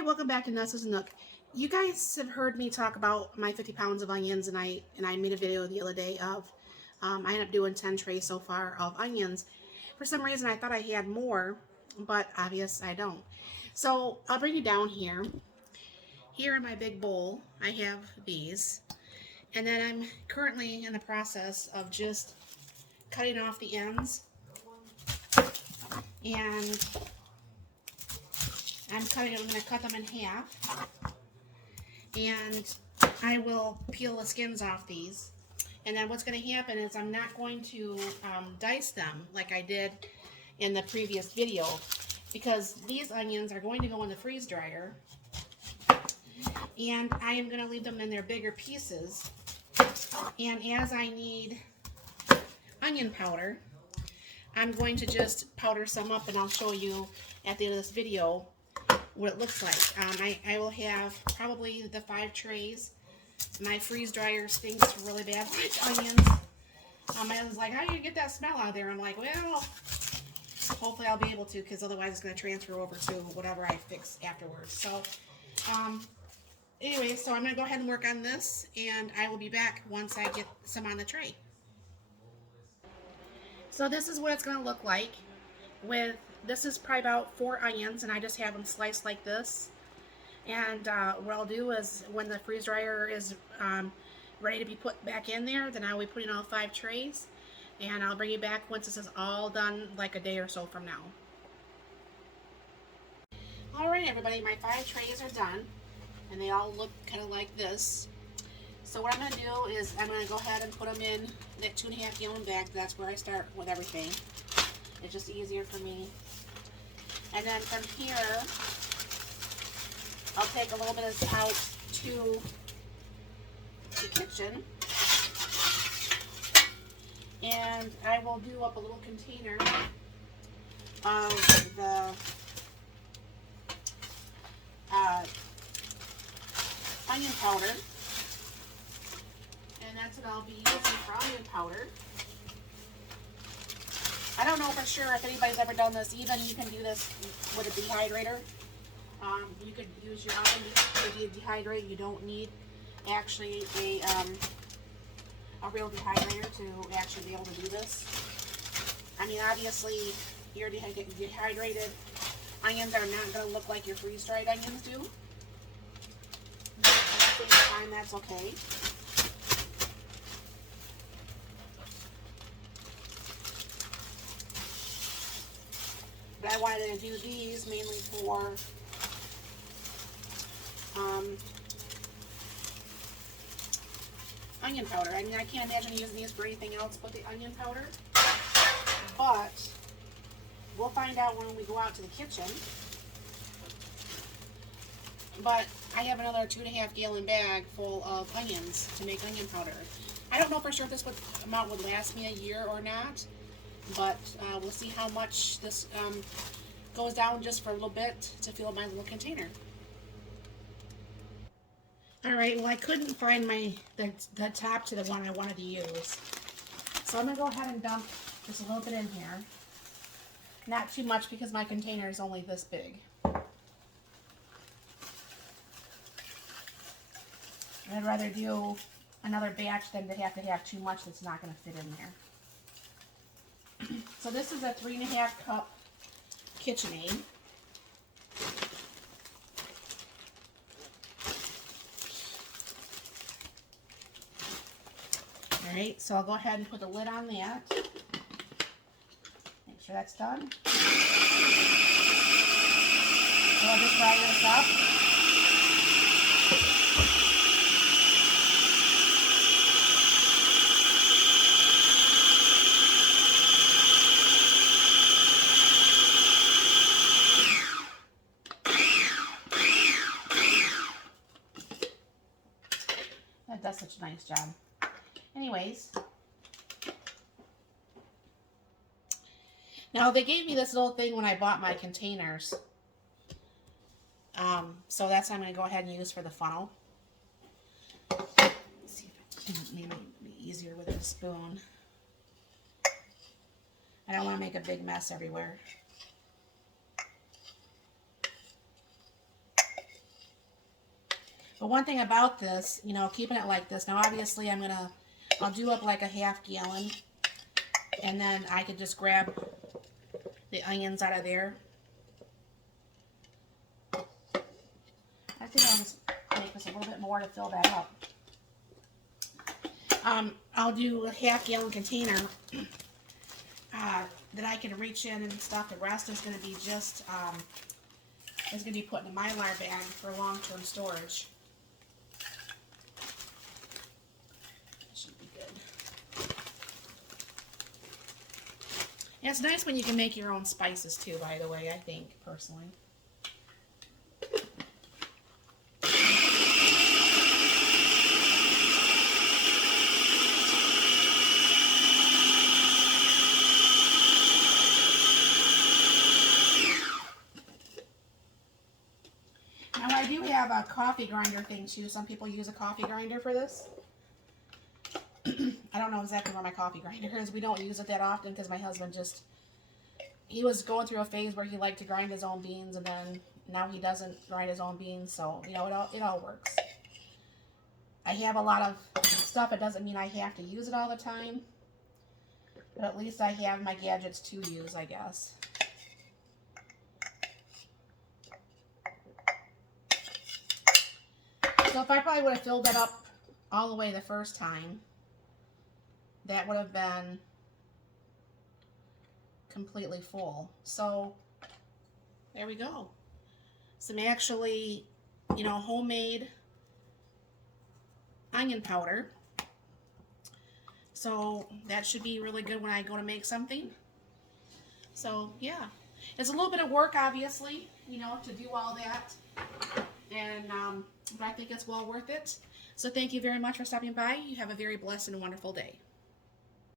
Hi, welcome back to Nessa's Nook. You guys have heard me talk about my 50 pounds of onions, and I made a video the other day of, I ended up doing 10 trays so far of onions. For some reason, I thought I had more, but obvious I don't. So I'll bring you down here. Here in my big bowl, I have these, and then I'm currently in the process of just cutting off the ends, and I'm going to cut them in half. And I will peel the skins off these. And then what's going to happen is I'm not going to dice them like I did in the previous video, because these onions are going to go in the freeze dryer, and I am going to leave them in their bigger pieces. And as I need onion powder, I'm going to just powder some up, and I'll show you at the end of this video what it looks like. I will have probably the 5 trays. My freeze dryer stinks really bad with onions. My husband's like, how do you get that smell out of there? I'm like, well, hopefully I'll be able to, because otherwise it's going to transfer over to whatever I fix afterwards. So, anyway, so I'm going to go ahead and work on this, and I will be back once I get some on the tray. So this is what it's going to look like. This is probably about 4 onions, and I just have them sliced like this. And what I'll do is, when the freeze dryer is ready to be put back in there, then I'll be putting all 5 trays, and I'll bring you back once this is all done, like a day or so from now. Alright everybody, my 5 trays are done, and they all look kind of like this. So what I'm going to do is I'm going to go ahead and put them in that 2.5 gallon bag. That's where I start with everything. It's just easier for me. And then from here, I'll take a little bit of this out to the kitchen, and I will do up a little container of the onion powder, and that's what I'll be using for onion powder. I don't know for sure if anybody's ever done this. Even you can do this with a dehydrator. You could use your oven to dehydrate. You don't need actually a real dehydrator to actually be able to do this. I mean, obviously, your dehydrated onions are not going to look like your freeze-dried onions do. But at the same time, that's okay. But I wanted to do these mainly for onion powder. I mean, I can't imagine using these for anything else but the onion powder. But we'll find out when we go out to the kitchen. But I have another 2.5 gallon bag full of onions to make onion powder. I don't know for sure if this amount would last me a year or not, but we'll see how much this goes down just for a little bit to fill my little container. Alright, well I couldn't find the top to the one I wanted to use. So I'm going to go ahead and dump just a little bit in here. Not too much, because my container is only this big. I'd rather do another batch than to have too much that's not going to fit in there. So this is a 3.5 cup KitchenAid. Alright, so I'll go ahead and put the lid on that. Make sure that's done. So I'll just fry this up. That does such a nice job. Anyways, now they gave me this little thing when I bought my containers, so that's what I'm going to go ahead and use for the funnel. Let's see if I can maybe be easier with a spoon. I don't want to make a big mess everywhere. But one thing about this, you know, keeping it like this, now obviously I'll do up like a half gallon, and then I could just grab the onions out of there. I think I'll just make this a little bit more to fill that up. I'll do a half gallon container that I can reach in and stuff. The rest is going to be just, is going to be put in a Mylar bag for long-term storage. That should be good. Yeah, it's nice when you can make your own spices too, by the way, I think, personally. Now I do have a coffee grinder thing too. Some people use a coffee grinder for this. I don't know exactly where my coffee grinder is. We don't use it that often because my husband he was going through a phase where he liked to grind his own beans, and then now he doesn't grind his own beans, so you know it all works. I have a lot of stuff. It doesn't mean I have to use it all the time, but at least I have my gadgets to use, I guess. So if I probably would have filled that up all the way the first time, that would have been completely full. So there we go. Some actually, you know, homemade onion powder. So that should be really good when I go to make something. So yeah, it's a little bit of work, obviously, you know, to do all that. And but I think it's well worth it. So thank you very much for stopping by. You have a very blessed and wonderful day.